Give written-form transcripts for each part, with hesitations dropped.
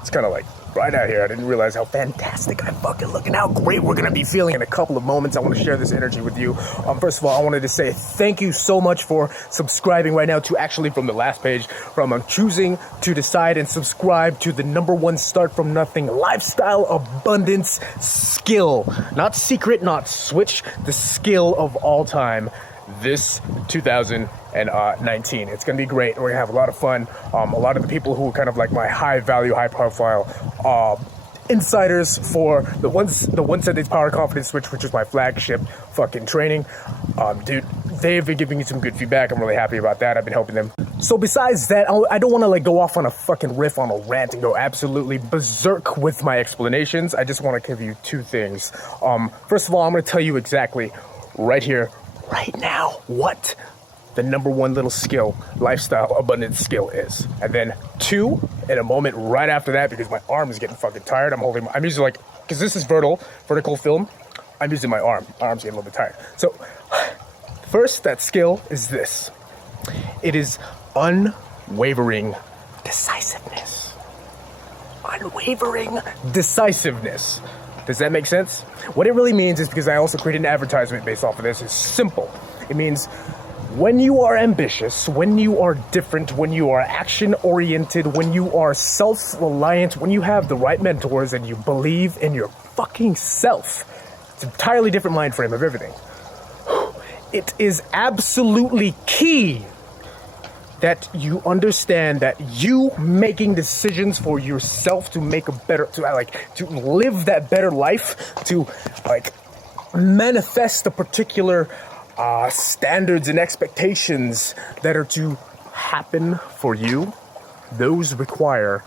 It's kind of like right out here. I didn't realize how fantastic I fucking look and how great we're gonna be feeling in a couple of moments. I want to share this energy with you. First of all, I wanted to say thank you so much for subscribing right now to actually from the last page, from choosing to decide and subscribe to the #1 start from nothing lifestyle abundance skill. Not secret, not switch, the skill of all time. This 2019. It's going to be great. We're going to have a lot of fun. A lot of the people who are kind of like my high value, high profile insiders for the one sentence power confidence switch, which is my flagship fucking training. Dude, they've been giving me some good feedback. I'm really happy about that. I've been helping them. So besides that, I don't want to like go off on a fucking riff on a rant and go absolutely berserk with my explanations. I just want to give you two things. First of all, I'm going to tell you exactly right here, right now, what the #1 little skill, lifestyle abundance skill is. And then two, in a moment right after that, because my arm is getting fucking tired, I'm using like, because this is vertical film, I'm using my arm. My arm's getting a little bit tired. So first, that skill is this. It is unwavering decisiveness. Unwavering decisiveness. Does that make sense? What it really means is, because I also created an advertisement based off of this, is simple. It means when you are ambitious, when you are different, when you are action-oriented, when you are self-reliant, when you have the right mentors and you believe in your fucking self, it's an entirely different mind frame of everything. It is absolutely key that you understand that you making decisions for yourself to make a better, to live that better life, to like manifest the particular standards and expectations that are to happen for you, those require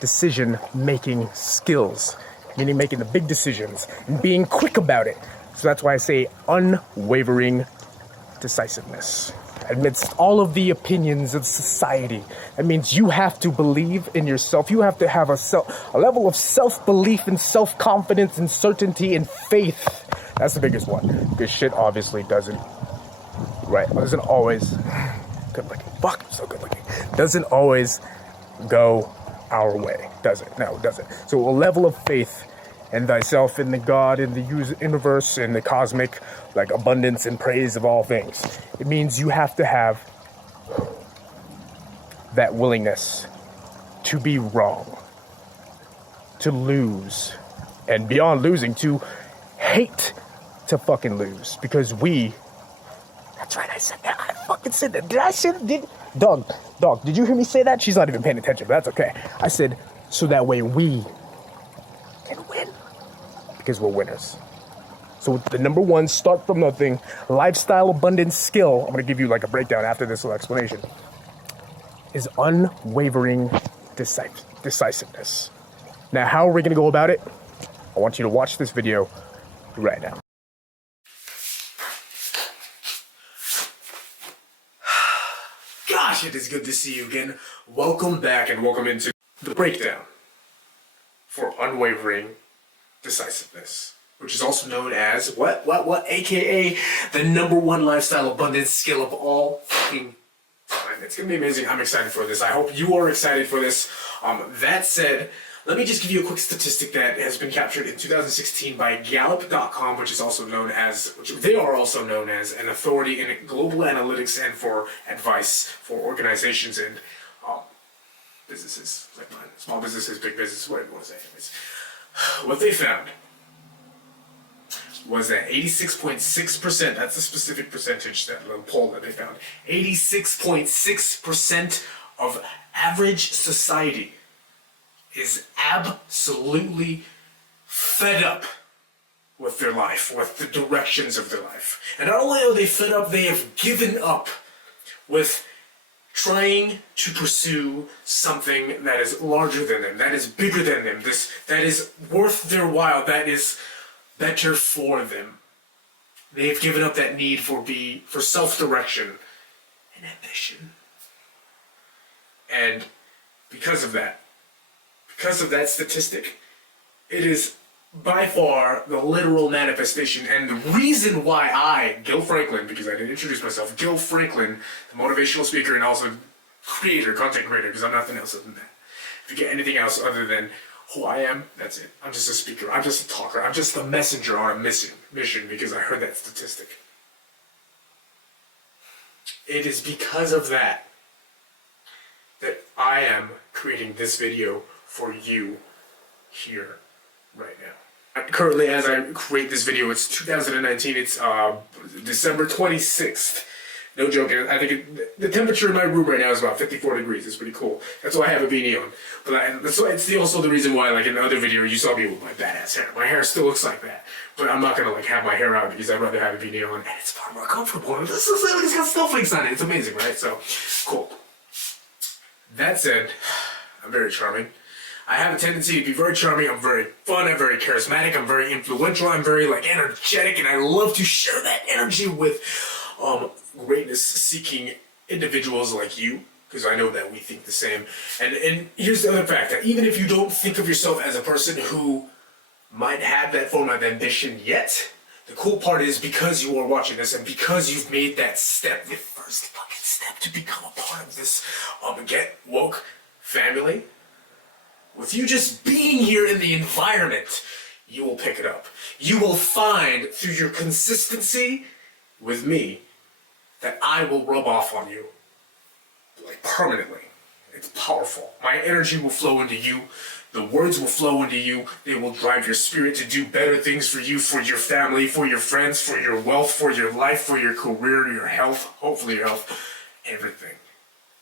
decision-making skills, meaning making the big decisions and being quick about it. So that's why I say unwavering decisiveness. Amidst all of the opinions of society, that means you have to believe in yourself. You have to have a level of self-belief and self-confidence and certainty and faith. That's the biggest one. Because shit obviously doesn't always, good looking, fuck, I'm so good looking, doesn't always go our way, does it? No, it doesn't. So a level of faith in thyself, in the God, in the universe, in the cosmic, like abundance and praise of all things. It means you have to have that willingness to be wrong, to lose, and beyond losing, to hate to fucking lose. Because that's right, I said that. I fucking said that. Did I say that? Dog, did you hear me say that? She's not even paying attention, but that's okay. I said, so that way we can win. Because we're winners. So the #1 start from nothing lifestyle abundance skill, I'm going to give you like a breakdown after this little explanation, is unwavering decisiveness. Now, how are we going to go about it? I want you to watch this video right now. Gosh, it is good to see you again. Welcome back and welcome into the breakdown for unwavering decisiveness, which is also known as aka the #1 lifestyle abundance skill of all fucking time. It's gonna be amazing. I'm excited for this. I hope you are excited for this. That said, let me just give you a quick statistic that has been captured in 2016 by Gallup.com, which is also known as, they are also known as an authority in global analytics and for advice for organizations and businesses like mine, small businesses, big businesses, whatever you want to say. Anyways. What they found was that 86.6%, that's the specific percentage, that little poll that they found, 86.6% of average society is absolutely fed up with their life, with the directions of their life. And not only are they fed up, they have given up with trying to pursue something that is larger than them, that is bigger than them, that is worth their while, that is better for them. They've given up that need for self-direction and ambition. And because of that statistic, it is by far the literal manifestation and the reason why I, Gil Franklin, because I didn't introduce myself, Gil Franklin, the motivational speaker and also content creator, because I'm nothing else other than that. If you get anything else other than who I am, that's it. I'm just a speaker. I'm just a talker. I'm just a messenger on a mission because I heard that statistic. It is because of that I am creating this video for you here right now. Currently, as I create this video, it's 2019. It's December 26th. No joking. I think the temperature in my room right now is about 54 degrees. It's pretty cool. That's why I have a beanie on. But it's also the reason why, like in the other video, you saw me with my badass hair. My hair still looks like that. But I'm not gonna like have my hair out because I'd rather have a beanie on, and it's far more comfortable. It's got snowflakes on it. It's amazing, right? So, cool. That said, I'm very charming. I have a tendency to be very charming. I'm very fun. I'm very charismatic. I'm very influential. I'm very like energetic, and I love to share that energy with greatness-seeking individuals like you, because I know that we think the same. And here's the other fact, that even if you don't think of yourself as a person who might have that form of ambition yet, the cool part is because you are watching this and because you've made that step, the first fucking step to become a part of this Get Woke family, with you just being here in the environment, you will pick it up. You will find through your consistency with me that I will rub off on you, like permanently. It's powerful. My energy will flow into you. The words will flow into you. They will drive your spirit to do better things for you, for your family, for your friends, for your wealth, for your life, for your career, your health, hopefully your health, everything.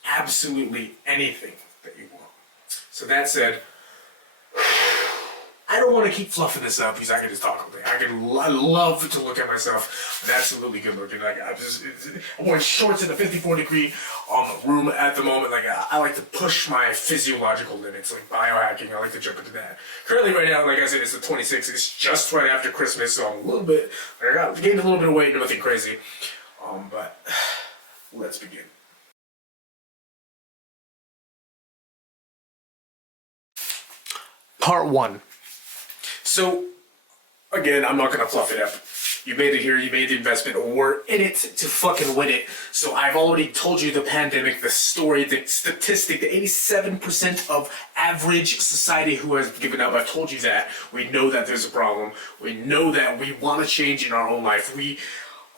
Absolutely anything that you want. So that said, I don't want to keep fluffing this up because I can just talk all day. I love to look at myself. I'm absolutely good looking. Like I'm wearing shorts in a 54-degree room at the moment. Like I like to push my physiological limits, like biohacking. I like to jump into that. Currently, right now, like I said, it's the 26th. It's just right after Christmas, so I'm a little bit. I gained a little bit of weight, nothing crazy. But let's begin. Part 1. So, again, I'm not going to fluff it up. You made it here, you made the investment, we're in it to fucking win it. So I've already told you the pandemic, the story, the statistic, the 87% of average society who has given up. I've told you that. We know that there's a problem. We know that we want to change in our own life. We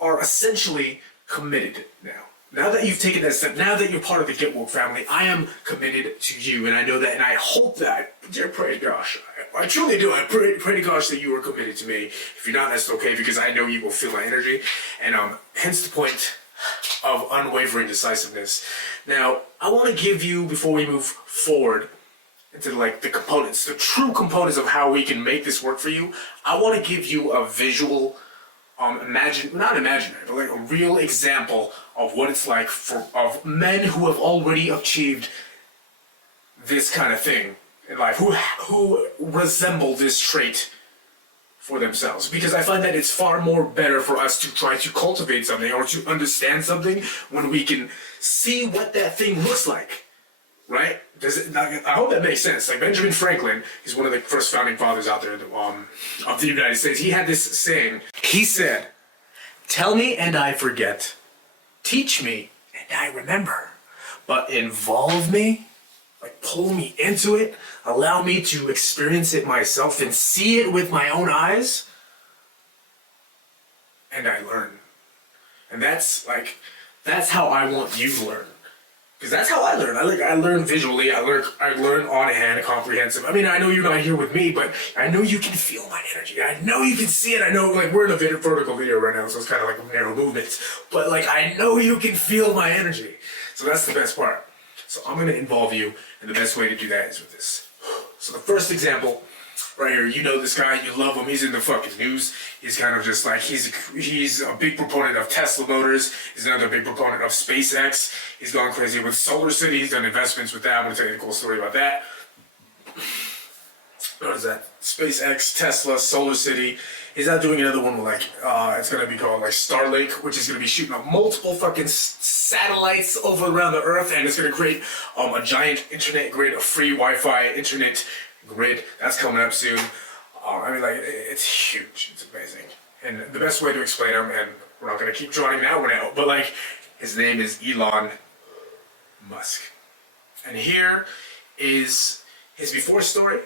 are essentially committed now. Now that you've taken that step, now that you're part of the Get Woke family, I am committed to you, and I know that, and I hope that, dear pray to gosh, I truly do, I pray to gosh that you are committed to me. If you're not, that's okay, because I know you will feel my energy, and hence the point of unwavering decisiveness. Now, I want to give you, before we move forward, into like the components, the true components of how we can make this work for you, I want to give you a visual, not imaginary, but like a real example of what it's like of men who have already achieved this kind of thing in life, who resemble this trait for themselves. Because I find that it's far more better for us to try to cultivate something or to understand something when we can see what that thing looks like. Right? I hope that makes sense. Like Benjamin Franklin is one of the first founding fathers out there of the United States. He had this saying. He said, "Tell me and I forget. Teach me and I remember. But involve me, like pull me into it, allow me to experience it myself and see it with my own eyes, and I learn." And that's how I want you to learn. Because that's how I learn. I learn visually. I learn on hand, comprehensive. I mean, I know you're not here with me, but I know you can feel my energy. I know you can see it. I know, like, we're in a vertical video right now, so it's kind of like narrow movements. But, like, I know you can feel my energy. So that's the best part. So I'm going to involve you, and the best way to do that is with this. So the first example, right here, you know this guy, you love him, he's in the fucking news. He's kind of just like, he's a big proponent of Tesla Motors. He's another big proponent of SpaceX. He's gone crazy with Solar City. He's done investments with that. I'm going to tell you a cool story about that. What is that? SpaceX, Tesla, Solar City. He's not doing another one with like, it's going to be called like Starlink, which is going to be shooting up multiple fucking satellites over around the Earth, and it's going to create a giant internet grid, a free Wi-Fi internet grid. That's coming up soon. I mean, like, it's huge. It's amazing. And the best way to explain him, and we're not going to keep drawing that one out, but like, his name is Elon Musk. And here is his before story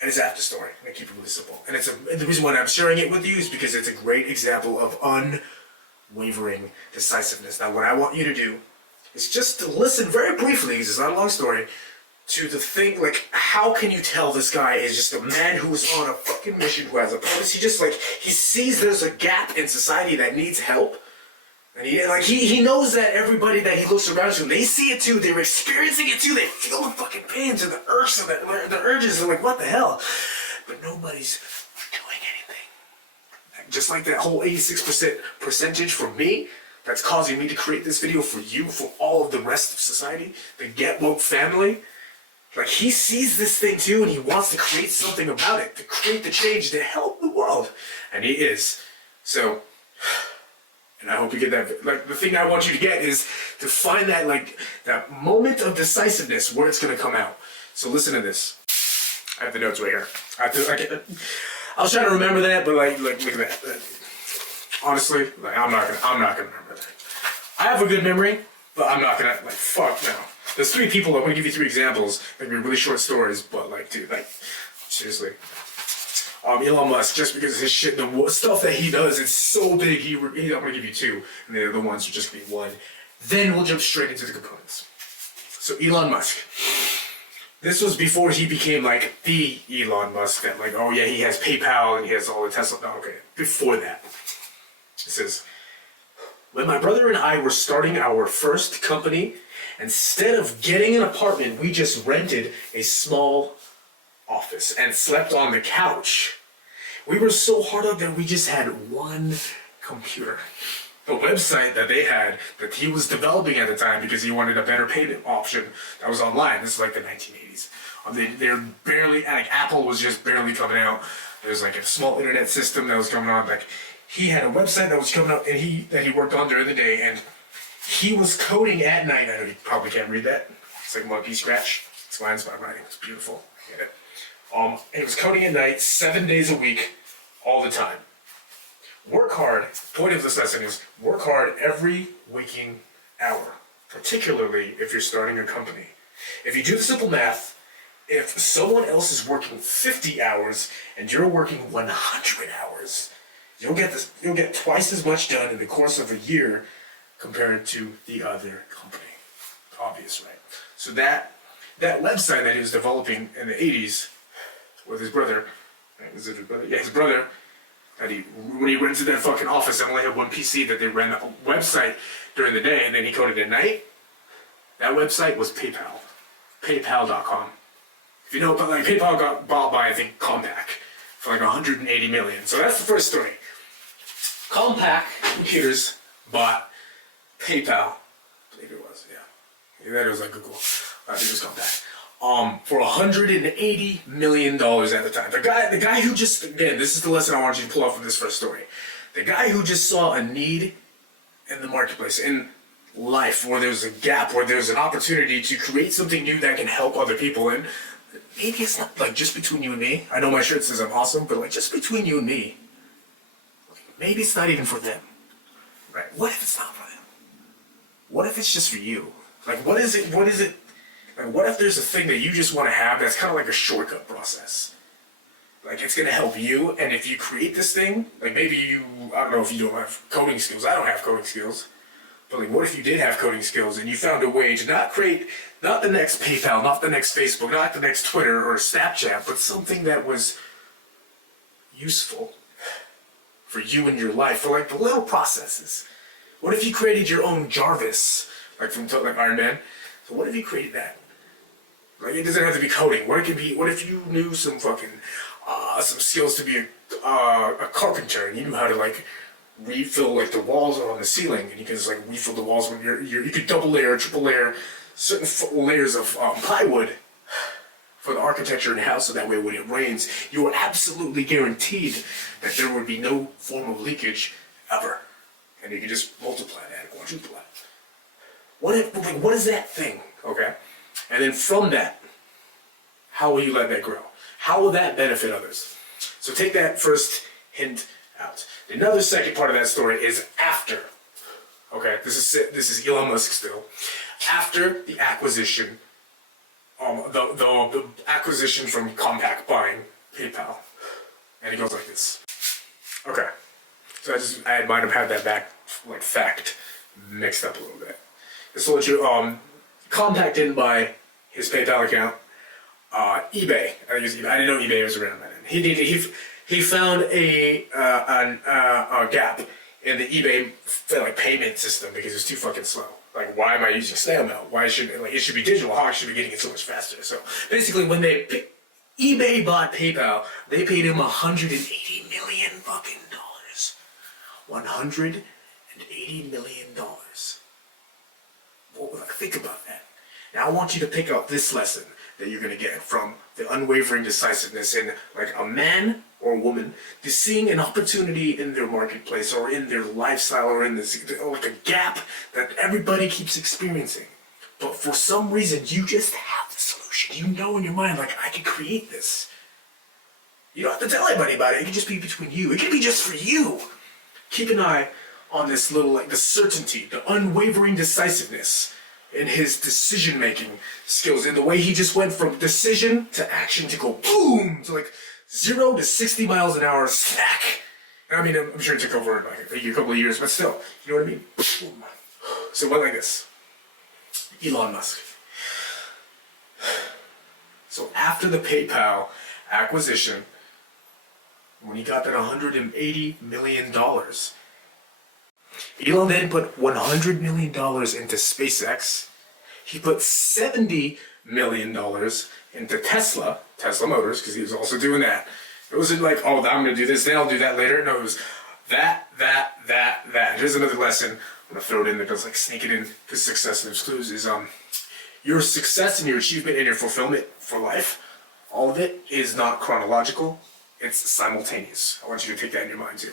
and his after story. I'm gonna keep it really simple. And the reason why I'm sharing it with you is because it's a great example of unwavering decisiveness. Now, what I want you to do is just to listen very briefly, because it's not a long story, to the thing, like, how can you tell this guy is just a man who is on a fucking mission, who has a purpose? He just, like, he sees there's a gap in society that needs help. And he knows that everybody that he looks around to, they see it too, they're experiencing it too, they feel the fucking pains and the urges, the urges, and like, what the hell? But nobody's doing anything. Just like that whole 86% percentage for me, that's causing me to create this video for you, for all of the rest of society, the Get Woke family. Like, he sees this thing too, and he wants to create something about it, to create the change, to help the world. And he is. So, and I hope you get that. Like, the thing I want you to get is to find that, like, that moment of decisiveness where it's going to come out. So listen to this. I have the notes right here. I was trying to remember that, but like look at that. Honestly, like, I'm not gonna remember that. I have a good memory, but I'm not gonna, like, fuck no. There's 3 people. I'm gonna give you 3 examples. They're gonna be really short stories, but like, dude, like, seriously. Elon Musk, just because his shit, the stuff that he does is so big, I'm gonna give you 2, and the other ones are just gonna be 1. Then we'll jump straight into the components. So Elon Musk. This was before he became, like, the Elon Musk that, like, oh yeah, he has PayPal and he has all the Tesla. No, okay. Before that. It says, when my brother and I were starting our first company, instead of getting an apartment, we just rented a small office and slept on the couch. We were so hard up that we just had 1 computer. The website that they had, that he was developing at the time because he wanted a better payment option that was online. This is like the 1980s. They're barely, like, Apple was just barely coming out. There was like a small internet system that was coming on. Like, he had a website that was coming out and that he worked on during the day, and he was coding at night. I know you probably can't read that. It's like monkey scratch. It's mine, it's my writing. It's beautiful. Get it? He was coding at night, 7 days a week, all the time. Work hard. Point of this lesson is work hard every waking hour, particularly if you're starting a company. If you do the simple math, if someone else is working 50 hours and you're working 100 hours, you'll get twice as much done in the course of a year compared to the other company. Obvious, right? So that website that he was developing in the 80s with his brother, right? Was it his brother? Yeah, his brother. That when he rented that fucking office and only had 1 PC, that they ran the website during the day and then he coded at night. That website was PayPal. PayPal.com. If you know, but like, PayPal got bought by, I think, Compaq for like 180 million. So that's the first story. Compaq Computers bought PayPal. I believe it was, yeah. That was like Google. I think it was Compaq. For $180 million at the time. The guy who just, again, this is the lesson I want you to pull off from this first story. The guy who just saw a need in the marketplace, in life, where there's a gap, where there's an opportunity to create something new that can help other people. And maybe it's not like just between you and me. I know my shirt says I'm awesome, but like just between you and me. Maybe it's not even for them. Right? What if it's not for them? What if it's just for you? Like, what is it? Like, what if there's a thing that you just want to have that's kind of like a shortcut process? Like, it's going to help you, and if you create this thing, like maybe I don't know if you don't have coding skills. I don't have coding skills. But like, what if you did have coding skills and you found a way to not the next PayPal, not the next Facebook, not the next Twitter or Snapchat, but something that was useful for you in your life, for like the little processes. What if you created your own Jarvis, like from Iron Man? So what if you created that? Like, it doesn't have to be coding. What if you knew some fucking some skills to be a carpenter, and you knew how to like refill like the walls on the ceiling, and you can just like refill the walls when you could double layer, triple layer, certain layers of plywood for the architecture in the house, so that way when it rains, you are absolutely guaranteed that there would be no form of leakage ever, and you can just multiply that, quadruple that. What is that thing? Okay, and then from that, how will you let that grow? How will that benefit others? So take that first hint out. Another second part of that story is after. Okay, this is Elon Musk still. After the acquisition the acquisition from Compaq buying PayPal, and it goes like this. Okay, so I might have had that fact mixed up a little bit. This will let you Compaq didn't buy his PayPal account. eBay. I think it was eBay. I didn't know eBay was around then. He found a gap in the eBay payment system because it's too fucking slow. Like, why am I using snail mail? Why should it should be digital? How I should be getting it so much faster? So basically, when eBay bought PayPal, they paid him $180 million fucking dollars. $180 million. Well, think about that. Now I want you to pick up this lesson that you're going to get from the unwavering decisiveness in a man or woman is seeing an opportunity in their marketplace or in their lifestyle or in this a gap that everybody keeps experiencing. But for some reason, you just have the solution. You know in your mind, I can create this. You don't have to tell anybody about it. It can just be between you. It can be just for you. Keep an eye on this little, the certainty, the unwavering decisiveness in his decision-making skills, in the way he just went from decision to action to go boom to 0 to 60 miles an hour smack. I mean, I'm sure it took over a couple of years, but still, you know what I mean? Boom. So it went like this. Elon Musk. So after the PayPal acquisition, when he got that $180 million, Elon then put $100 million into SpaceX. He put $70 million into Tesla Motors, because he was also doing that. It wasn't I'm going to do this, then I'll do that later. No, it was that. Here's another lesson. I'm going to throw it in there because sneak it in, because success leaves clues, is your success and your achievement and your fulfillment for life, all of it is not chronological. It's simultaneous. I want you to take that in your mind too.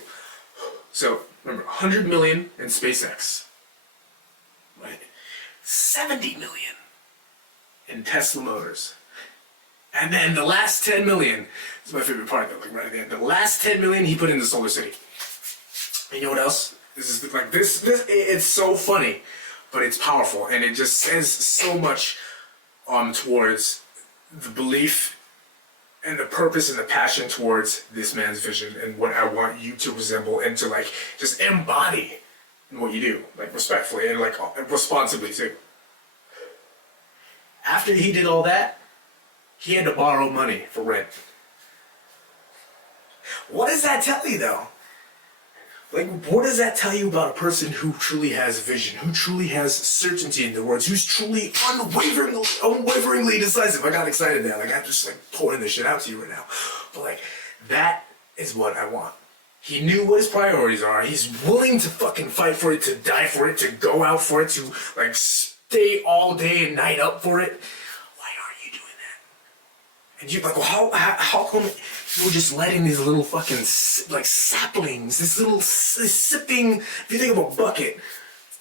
So remember, 100 million in SpaceX, right? 70 million in Tesla Motors, and then the last 10 million. This is my favorite part though, right at the end. The last 10 million he put into Solar City. And you know what else? This is this. It's so funny, but it's powerful, and it just says so much towards the belief and the purpose and the passion towards this man's vision and what I want you to resemble and to just embody in what you do, respectfully and responsibly too. After he did all that, he had to borrow money for rent. What does that tell you though? What does that tell you about a person who truly has vision, who truly has certainty in their words, who's truly unwaveringly decisive? I got excited there. I'm just pouring this shit out to you right now. But that is what I want. He knew what his priorities are. He's willing to fucking fight for it, to die for it, to go out for it, to stay all day and night up for it. Why are you doing that? And you're how come you're just letting these little fucking saplings, this sipping, if you think of a bucket,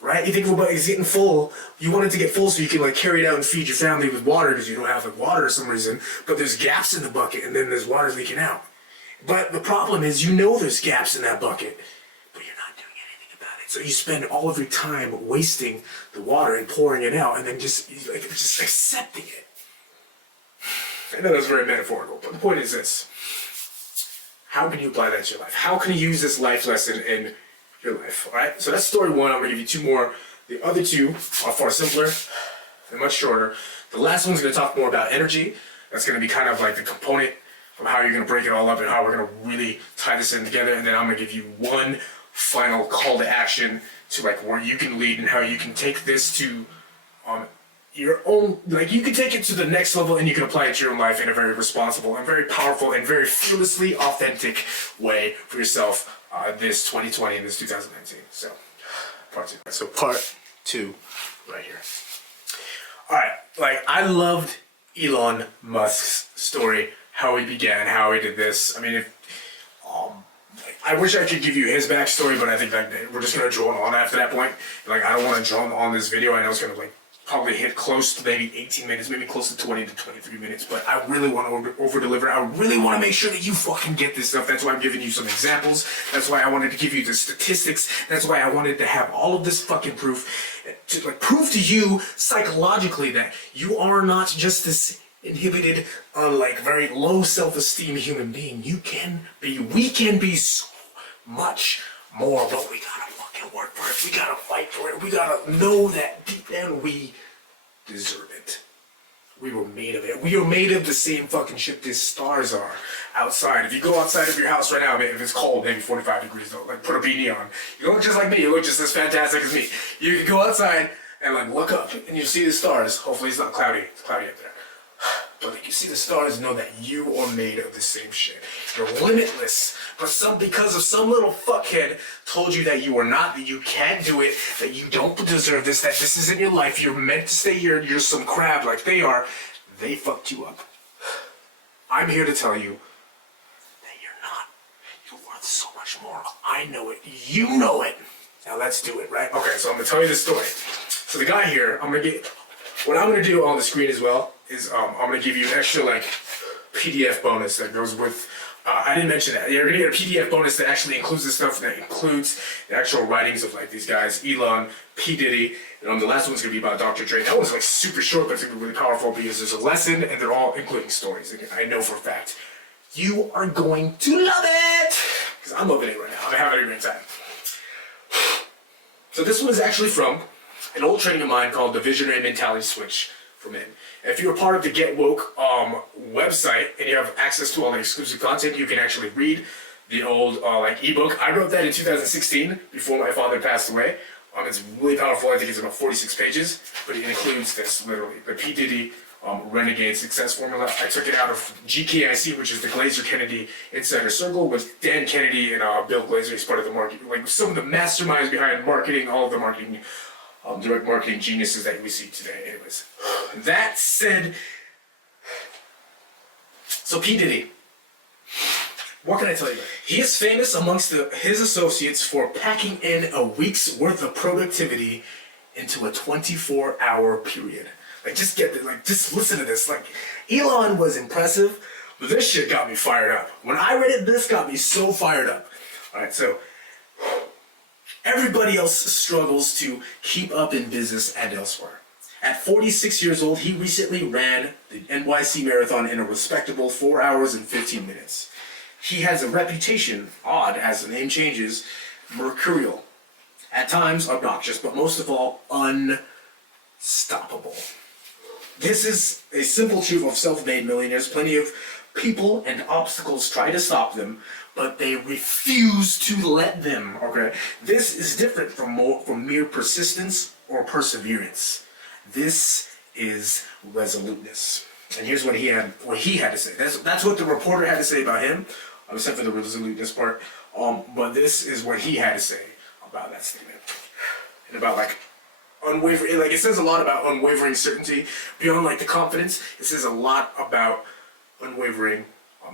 right? You think of a bucket, it's getting full. You want it to get full so you can carry it out and feed your family with water because you don't have water for some reason, but there's gaps in the bucket and then there's water leaking out. But the problem is there's gaps in that bucket, but you're not doing anything about it. So you spend all of your time wasting the water and pouring it out and then just accepting it. I know that's very metaphorical, but the point is this. How can you apply that to your life? How can you use this life lesson in your life? All right, so that's story one. I'm going to give you two more. The other two are far simpler and much shorter. The last one's going to talk more about energy. That's going to be kind of the component of how you're going to break it all up and how we're going to really tie this in together. And then I'm going to give you one final call to action to where you can lead and how you can take this to your own, you can take it to the next level and you can apply it to your own life in a very responsible and very powerful and very fearlessly authentic way for yourself this 2020 and this 2019. So, part two. So, part two right here. All right, I loved Elon Musk's story, how he began, how he did this. I mean, I wish I could give you his backstory, but I think we're just going to drone on after that point. I don't want to drone on this video. I know it's going to probably hit close to maybe 18 minutes, maybe close to 20 to 23 minutes, but I really want to over-deliver. I really want to make sure that you fucking get this stuff. That's why I'm giving you some examples. That's why I wanted to give you the statistics. That's why I wanted to have all of this fucking proof to like prove to you psychologically that you are not just this inhibited, like very low self-esteem human being. We can be so much more, but we gotta fucking work for it. We gotta fight for it. We gotta know that deep down we deserve it. We were made of it. We are made of the same fucking shit the stars are outside. If you go outside of your house right now, if it's cold, maybe 45 degrees though, like put a beanie on. You look just like me. You look just as fantastic as me. You can go outside and like look up and you see the stars. Hopefully it's not cloudy. It's cloudy up there. But you see the stars, know that you are made of the same shit. You're limitless. But because of some little fuckhead told you that you are not, that you can't do it, that you don't deserve this, that this isn't your life, you're meant to stay here, you're some crab like they are, they fucked you up. I'm here to tell you that you're not. You're worth so much more. I know it. You know it. Now let's do it, right? Okay, so I'm going to tell you this story. So the guy here, what I'm going to do on the screen as well is I'm going to give you an extra like PDF bonus that goes with, I didn't mention that. You're going to get a PDF bonus that actually includes the stuff that includes the actual writings of like these guys, Elon, P. Diddy, and the last one's going to be about Dr. Dre. That one's like super short, but it's going to be really powerful because there's a lesson and they're all including stories. Again, I know for a fact. You are going to love it! Because I'm loving it right now. I'm having a great time. So this one is actually from an old training of mine called the Visionary Mentality Switch from it. If you're a part of the Get Woke website and you have access to all the exclusive content, you can actually read the old like ebook. I wrote that in 2016 before my father passed away. It's really powerful. I think it's about 46 pages, but it includes this literally the P. Diddy Renegade Success Formula. I took it out of GKIC, which is the Glazer Kennedy Insider Circle, with Dan Kennedy and Bill Glazer. He's part of the marketing, like some of the masterminds behind marketing, all of the marketing. Direct marketing geniuses that we see today. Anyways, that said, so P. Diddy, what can I tell you? He is famous amongst his associates for packing in a week's worth of productivity into a 24-hour period. Like, just get it. Like, just listen to this. Like, Elon was impressive, but this shit got me fired up. When I read it, this got me so fired up. All right, so everybody else struggles to keep up in business and elsewhere. At 46 years old, he recently ran the NYC Marathon in a respectable 4 hours and 15 minutes. He has a reputation, odd as the name changes, mercurial. At times obnoxious, but most of all, unstoppable. This is a simple truth of self-made millionaires. Plenty of people and obstacles try to stop them, but they refuse to let them, okay? This is different from mere persistence or perseverance. This is resoluteness. And here's what he had to say. That's what the reporter had to say about him, except for the resoluteness part. But this is what he had to say about that statement. And about like unwavering, like it says a lot about unwavering certainty. Beyond like the confidence, it says a lot about unwavering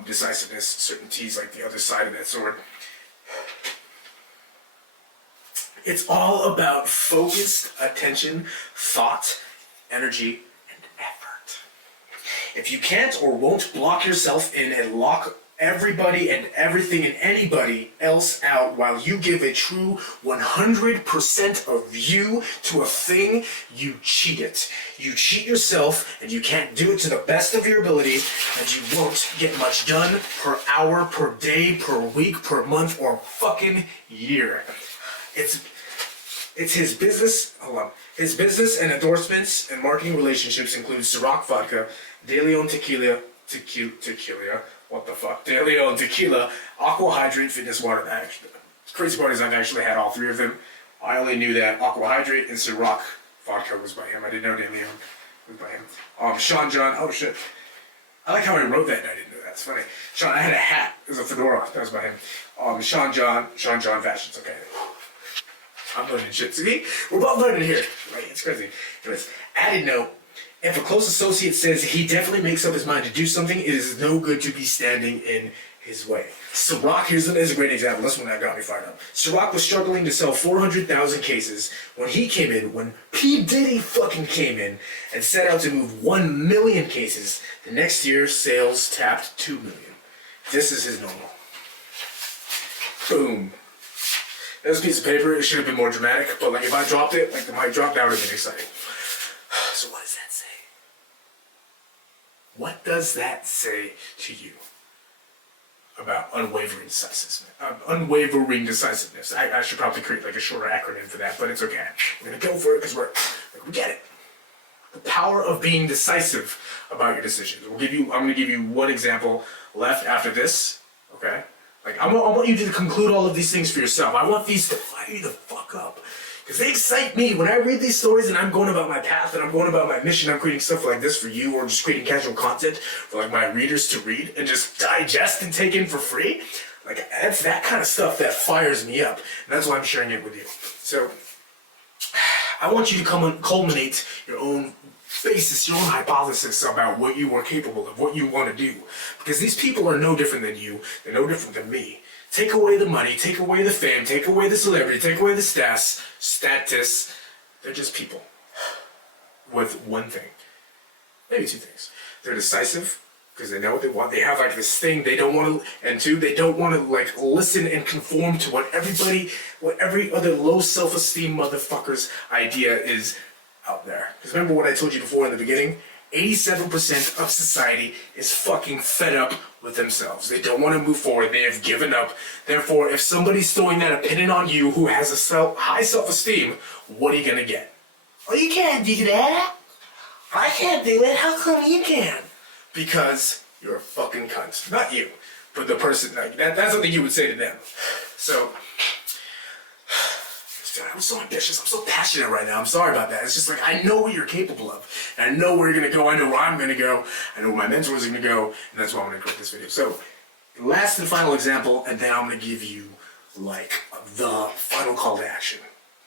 decisiveness, certainties, like the other side of that sword. It's all about focused attention, thought, energy, and effort. If you can't or won't block yourself in and lock everybody and everything and anybody else out while you give a true 100% of you to a thing, you cheat it. You cheat yourself and you can't do it to the best of your ability, and you won't get much done per hour, per day, per week, per month, or fucking year. It's his business. Hold on. His business and endorsements and marketing relationships include Ciroc Vodka, De Leon Tequila, what the fuck? De Leon Tequila, Aqua Hydrate Fitness Water. Crazy part is I've actually had all three of them. I only knew that Aqua Hydrate and Ciroc Vodka was by him. I didn't know De Leon was by him. Sean John, oh shit. I like how he wrote that and I didn't know that. It's funny. Sean, I had a hat. It was a fedora. That was by him. Sean John Fashions. Okay. I'm learning shit. See? We're both learning here. Right? It's crazy. Anyways, added note. If a close associate says he definitely makes up his mind to do something, it is no good to be standing in his way. Ciroc, here's a great example. This one that got me fired up. Ciroc was struggling to sell 400,000 cases when P. Diddy fucking came in and set out to move 1 million cases. The next year, sales tapped 2 million. This is his normal. Boom. There's a piece of paper. It should have been more dramatic, but like if I dropped it, like the mic dropped, that would have been exciting. So what does that say? What does that say to you about unwavering decisiveness? I should probably create like a shorter acronym for that, but it's okay. We're gonna go for it because we get it. The power of being decisive about your decisions. I'm gonna give you one example left after this. Okay. Like I want you to conclude all of these things for yourself. I want these to fire you the fuck up. Because they excite me. When I read these stories and I'm going about my path and I'm going about my mission, I'm creating stuff like this for you, or just creating casual content for like my readers to read and just digest and take in for free. Like that's that kind of stuff that fires me up. And that's why I'm sharing it with you. So I want you to come and culminate your own basis, your own hypothesis about what you are capable of, what you want to do. Because these people are no different than you. They're no different than me. Take away the money, take away the fame, take away the celebrity, take away the status. They're just people with one thing, maybe two things. They're decisive because they know what they want. They have like this thing they don't want to, and two, they don't want to like listen and conform to what every other low self-esteem motherfucker's idea is out there. Because remember what I told you before in the beginning? 87% of society is fucking fed up with themselves. They don't want to move forward. They have given up. Therefore, if somebody's throwing that opinion on you who has a high self-esteem, what are you gonna get? Oh, you can't do that. I can't do it. How come you can? Because you're a fucking cunt. Not you, but the person. Like, that's something you would say to them. So, I'm so ambitious. I'm so passionate right now. I'm sorry about that. It's just like, I know what you're capable of. And I know where you're going to go. I know where I'm going to go. I know where my mentors are going to go. And that's why I'm going to create this video. So, last and final example, and then I'm going to give you, like, the final call to action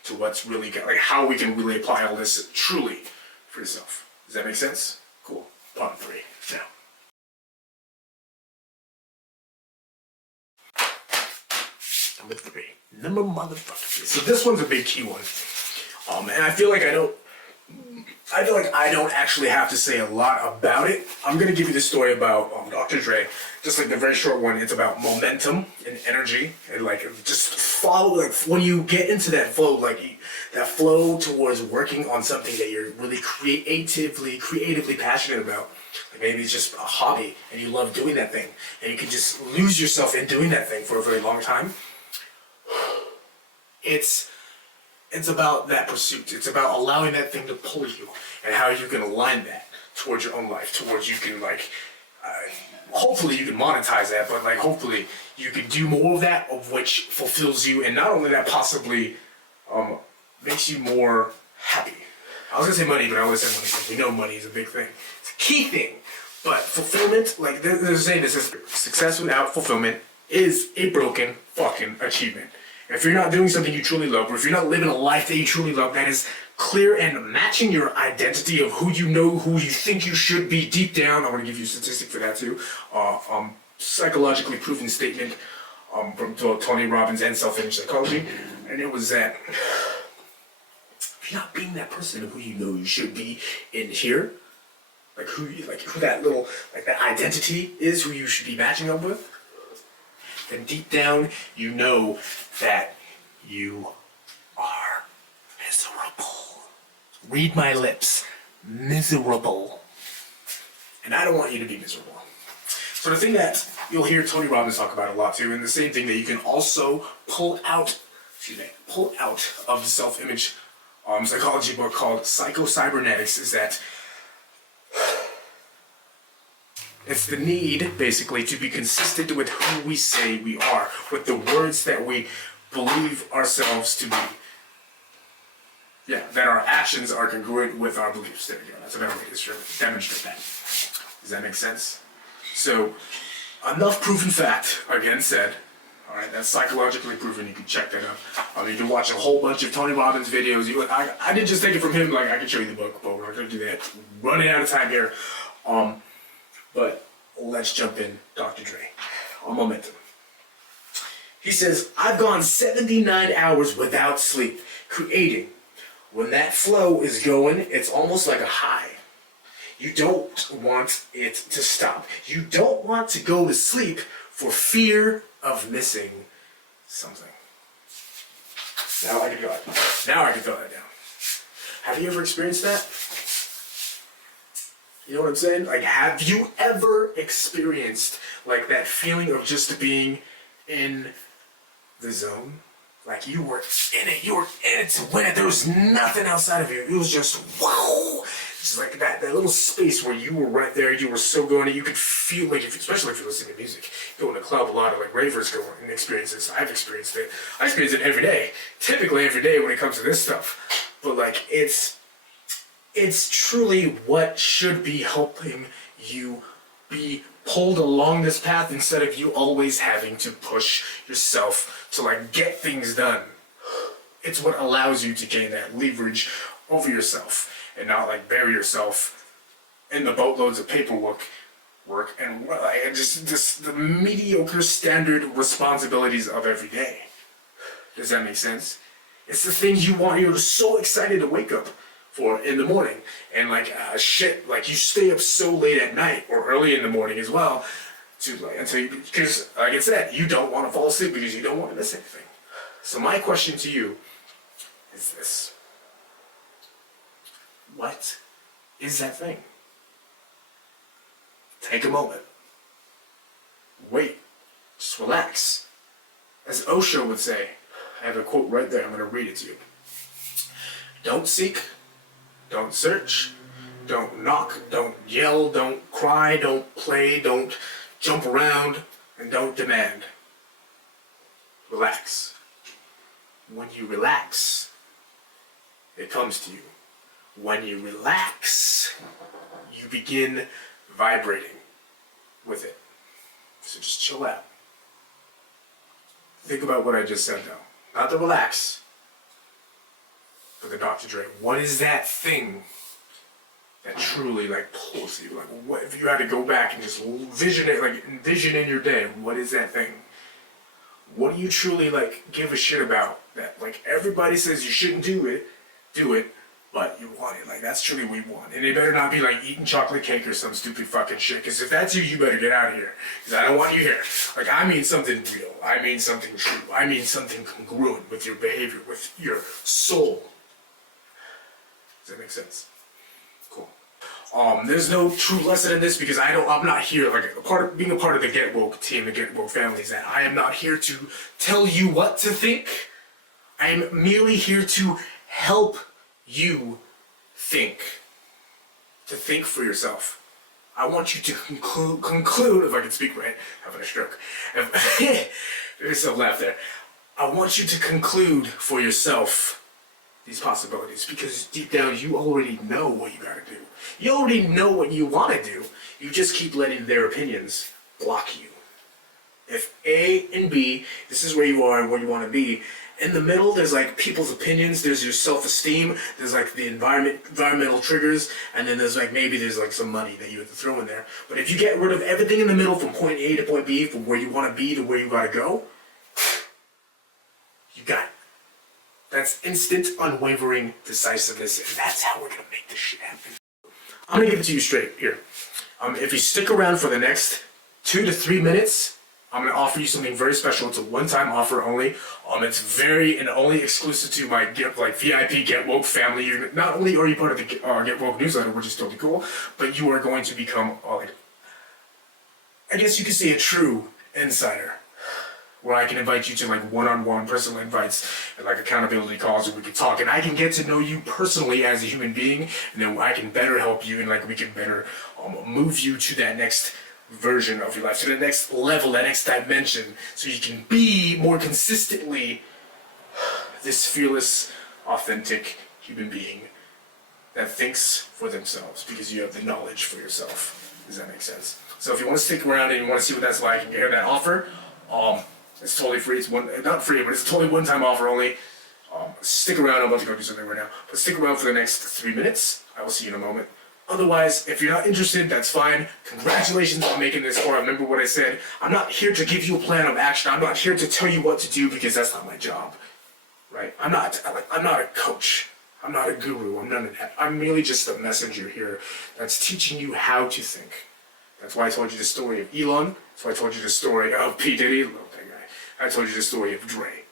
to what's really, like, how we can really apply all this truly for yourself. Does that make sense? Cool. Part 3. Now. Number 3. Number motherfucker 3. So this one's a big key one. And I feel like I don't actually have to say a lot about it. I'm gonna give you the story about Dr. Dre. Just like the very short one, it's about momentum and energy and like just follow, like when you get into that flow, like that flow towards working on something that you're really creatively passionate about. Like maybe it's just a hobby and you love doing that thing and you can just lose yourself in doing that thing for a very long time. It's about that pursuit. It's about allowing that thing to pull you and how you can align that towards your own life, towards you can like, hopefully you can monetize that, but like hopefully you can do more of that of which fulfills you, and not only that, possibly makes you more happy. I was gonna say money, but I always say money because we know money is a big thing. It's a key thing. But fulfillment, like there's a saying that says, success without fulfillment is a broken fucking achievement. If you're not doing something you truly love, or if you're not living a life that you truly love, that is clear and matching your identity of who you know, who you think you should be deep down. I want to give you a statistic for that too. Psychologically proven statement from Tony Robbins and Self-Image Psychology. And it was that if you're not being that person of who you know you should be in here, who that identity is, who you should be matching up with, then deep down you know that you are miserable. Read my lips. Miserable. And I don't want you to be miserable. So the thing that you'll hear Tony Robbins talk about a lot too, and the same thing that you can also pull out of the self-image psychology book called Psycho-Cybernetics, is that it's the need, basically, to be consistent with who we say we are, with the words that we believe ourselves to be. Yeah, that our actions are congruent with our beliefs. There we go. That's a better way to demonstrate that. Does that make sense? So, enough proven fact, again said. Alright, that's psychologically proven. You can check that out. You can watch a whole bunch of Tony Robbins videos. I didn't just take it from him. Like, I can show you the book, but we're not going to do that. Running out of time here. But let's jump in, Dr. Dre. on momentum. He says, I've gone 79 hours without sleep, creating. When that flow is going, it's almost like a high. You don't want it to stop. You don't want to go to sleep for fear of missing something. Now I can throw that down. Have you ever experienced that? You know what I'm saying? Like, have you ever experienced like that feeling of just being in the zone? Like you were in it to win it. There was nothing outside of you. It was just wow. It's like that little space where you were right there. You were so going, and you could feel like, especially if you're listening to music, go in a club. A lot of like ravers go and experience this. I've experienced it. I experience it every day. Typically every day when it comes to this stuff. But like it's truly what should be helping you be pulled along this path instead of you always having to push yourself to like get things done. It's what allows you to gain that leverage over yourself and not like bury yourself in the boatloads of paperwork and just the mediocre standard responsibilities of every day. Does that make sense? It's the things you want. You're so excited to wake up for in the morning, and like shit, like you stay up so late at night or early in the morning as well, to like because like I said, you don't want to fall asleep because you don't want to miss anything. So my question to you is this: what is that thing? Take a moment. Wait. Just relax. As Osho would say, I have a quote right there. I'm going to read it to you. Don't seek. Don't search, don't knock, don't yell, don't cry, don't play, don't jump around, and don't demand. Relax. When you relax, it comes to you. When you relax, you begin vibrating with it. So just chill out. Think about what I just said though. Not to relax, for the Dr. Dre. What is that thing that truly like pulls you? Like, what if you had to go back and just envision in your day? What is that thing? What do you truly like give a shit about? That like everybody says you shouldn't do it, but you want it. Like that's truly what you want. And it better not be like eating chocolate cake or some stupid fucking shit. Because if that's you better get out of here. Because I don't want you here. Like I mean something real. I mean something true. I mean something congruent with your behavior, with your soul. Does that make sense? Cool. There's no true lesson in this because I'm not here, like being a part of the Get Woke team, the Get Woke family, is that I am not here to tell you what to think. I am merely here to help you think. To think for yourself. I want you to conclude, if I can speak right, having a stroke. There's a laugh there. I want you to conclude for yourself these possibilities, because deep down you already know what you gotta do. You already know what you want to do. You just keep letting their opinions block you. If A and B, this is where you are and where you want to be. In the middle, there's like people's opinions. There's your self-esteem. There's like the environmental triggers, and then there's like some money that you have to throw in there. But if you get rid of everything in the middle, from point A to point B, from where you want to be to where you gotta go, you got it. That's instant, unwavering decisiveness, and that's how we're gonna make this shit happen. I'm gonna give it to you straight here. If you stick around for the next 2 to 3 minutes, I'm gonna offer you something very special. It's a one-time offer only. It's very and only exclusive to my VIP Get Woke family. Not only are you part of the Get Woke newsletter, which is totally cool, but you are going to become I guess you could say a true insider, where I can invite you to like one-on-one personal invites and like accountability calls where we can talk, and I can get to know you personally as a human being, and then I can better help you, and like we can better move you to that next version of your life, to the next level, that next dimension, so you can be more consistently this fearless, authentic human being that thinks for themselves because you have the knowledge for yourself. Does that make sense? So if you want to stick around and you want to see what that's like and hear that offer, it's totally free. It's not free, but it's a totally one-time offer only. Stick around. I'm about to go do something right now. But stick around for the next 3 minutes. I will see you in a moment. Otherwise, if you're not interested, that's fine. Congratulations on making this far. Remember what I said. I'm not here to give you a plan of action. I'm not here to tell you what to do because that's not my job. Right? I'm not a coach. I'm not a guru. I'm merely just a messenger here that's teaching you how to think. That's why I told you the story of Elon. That's why I told you the story of P. Diddy. Love that guy. I told you the story of Dre.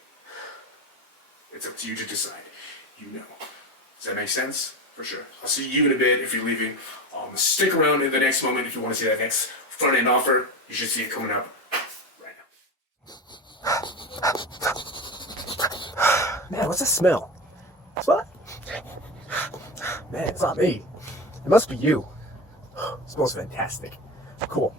It's up to you to decide. You know. Does that make sense? For sure. I'll see you in a bit if you're leaving. Stick around in the next moment if you want to see that next front end offer. You should see it coming up right now. Man, what's that smell? What? Man, it's not me. It must be you. It smells fantastic. Cool.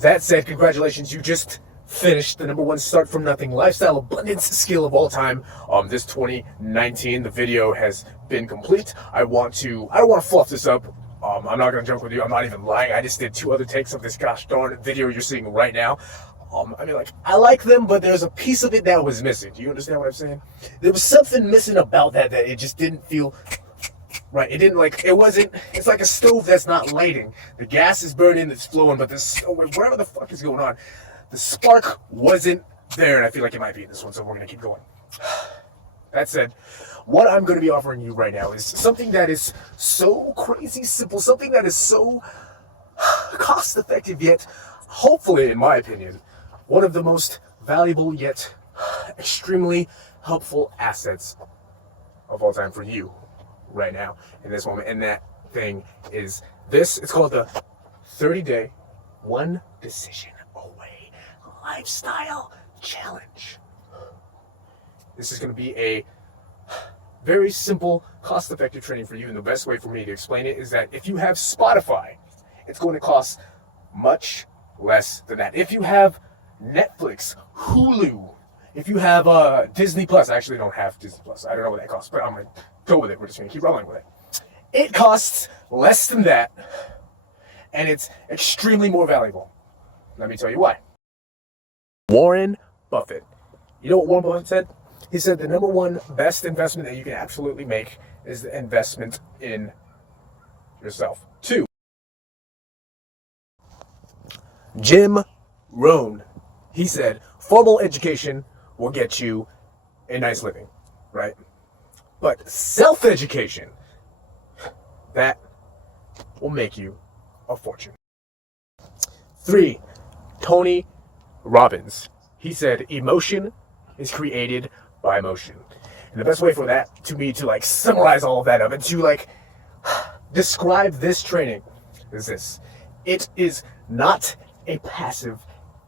That said, congratulations. You just finished the #1 Start From Nothing Lifestyle Abundance skill of all time. This 2019, the video has been complete. I don't want to fluff this up. I'm not going to joke with you. I'm not even lying. I just did 2 other takes of this gosh darn video you're seeing right now. I mean, like, I like them, but there's a piece of it that was missing. Do you understand what I'm saying? There was something missing about that it just didn't feel right. It didn't, like, it wasn't, it's like a stove that's not lighting. The gas is burning, it's flowing, but whatever the fuck is going on, the spark wasn't there, and I feel like it might be in this one, so we're going to keep going. That said, what I'm going to be offering you right now is something that is so crazy simple, something that is so cost-effective, yet, hopefully, in my opinion, one of the most valuable yet extremely helpful assets of all time for you right now, in this moment. And that thing is this. It's called the 30-day, 1 decision away lifestyle challenge. This is going to be a very simple, cost-effective training for you. And the best way for me to explain it is that if you have Spotify, it's going to cost much less than that. If you have Netflix, Hulu, if you have Disney Plus, I actually don't have Disney Plus. I don't know what that costs, but I'm going to go with it. We're just going to keep rolling with it. It costs less than that, and it's extremely more valuable. Let me tell you why. Warren Buffett. You know what Warren Buffett said? He said the #1 best investment that you can absolutely make is the investment in yourself. 2. Jim Rohn. He said formal education will get you a nice living, right? But self-education, that will make you a fortune. 3. Tony Robbins. He said emotion is created by motion. And the best way for that, to me, to like summarize all of that up and to like describe this training is this. It is not a passive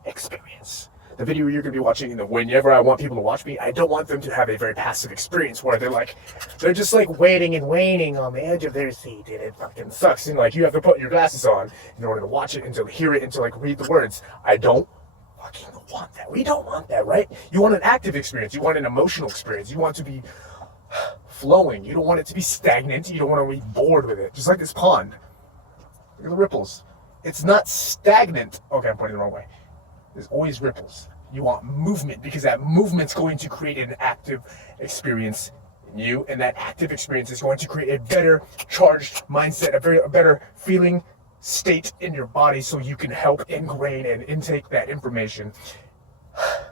experience. The video you're going to be watching, whenever I want people to watch me, I don't want them to have a very passive experience where they're just like waiting and waning on the edge of their seat, and it fucking sucks. And like you have to put your glasses on in order to watch it and to hear it and to like read the words. I don't fucking want that. We don't want that, right? You want an active experience. You want an emotional experience. You want to be flowing. You don't want it to be stagnant. You don't want to be bored with it. Just like this pond. Look at the ripples. It's not stagnant. Okay, I'm pointing the wrong way. There's always ripples. You want movement because that movement's going to create an active experience in you, and that active experience is going to create a better charged mindset, a better feeling state in your body, so you can help ingrain and intake that information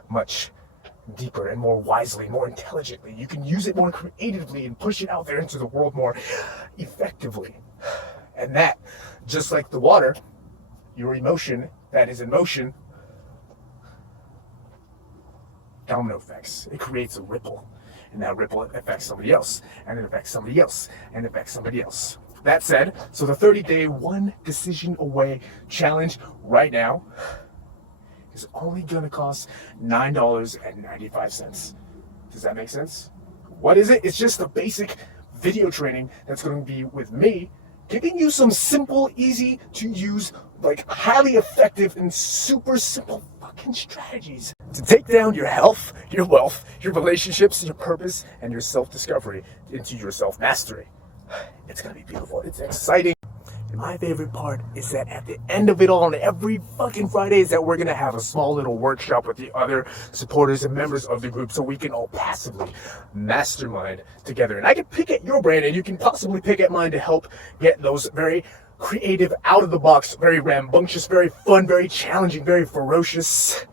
much deeper and more wisely, more intelligently. You can use it more creatively and push it out there into the world more effectively. And that, just like the water, your emotion that is in motion, domino effects. It creates a ripple, and that ripple affects somebody else, and it affects somebody else, and it affects somebody else. That said, so the 30-day 1 decision away challenge right now is only going to cost $9.95. Does that make sense? What is it? It's just a basic video training that's going to be with me, giving you some simple, easy to use, like highly effective and super simple fucking strategies to take down your health, your wealth, your relationships, your purpose, and your self-discovery into your self-mastery. It's going to be beautiful. It's exciting. And my favorite part is that at the end of it all, on every fucking Friday, is that we're gonna have a small little workshop with the other supporters and members of the group so we can all passively mastermind together. And I can pick at your brain, and you can possibly pick at mine to help get those very creative, out of the box, very rambunctious, very fun, very challenging, very ferocious,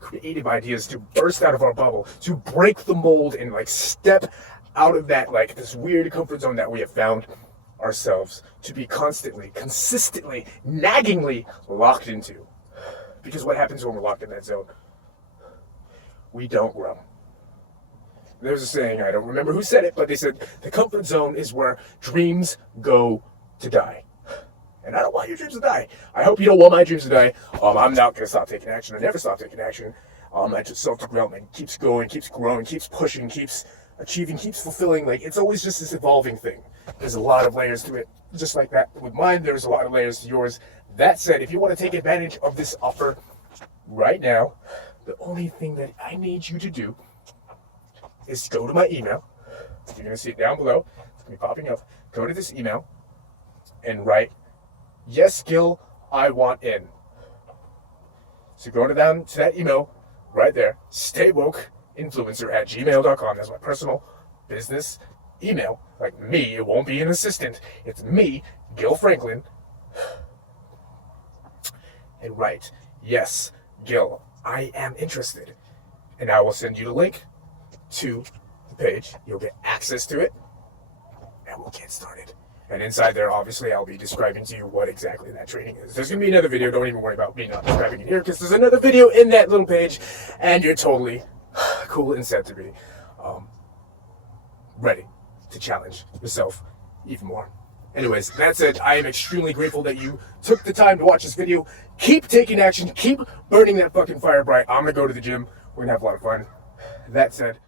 creative ideas to burst out of our bubble, to break the mold and like step out of that like this weird comfort zone that we have found ourselves to be constantly, consistently, naggingly locked into. Because what happens when we're locked in that zone? We don't grow. There's a saying, I don't remember who said it, but they said the comfort zone is where dreams go to die. And I don't want your dreams to die. I hope you don't want my dreams to die. I'm not going to stop taking action. I never stop taking action. My self-development keeps going, keeps growing, keeps pushing, keeps achieving, keeps fulfilling. Like, it's always just this evolving thing. There's a lot of layers to it. Just like that with mine, there's a lot of layers to yours. That said, if you want to take advantage of this offer right now, the only thing that I need you to do is go to my email. You're going to see it down below. It's going to be popping up. Go to this email and write, "Yes, Gil, I want in." So go down to that email right there, staywokeinfluencer@gmail.com. That's my personal business email. Like me, it won't be an assistant. It's me, Gil Franklin. And write, "Yes, Gil, I am interested." And I will send you the link to the page. You'll get access to it, and we'll get started. And inside there, obviously, I'll be describing to you what exactly that training is. There's going to be another video. Don't even worry about me not describing it here, because there's another video in that little page, and you're totally cool and set to be ready to challenge yourself even more. Anyways, that said, I am extremely grateful that you took the time to watch this video. Keep taking action. Keep burning that fucking fire bright. I'm going to go to the gym. We're going to have a lot of fun. That said,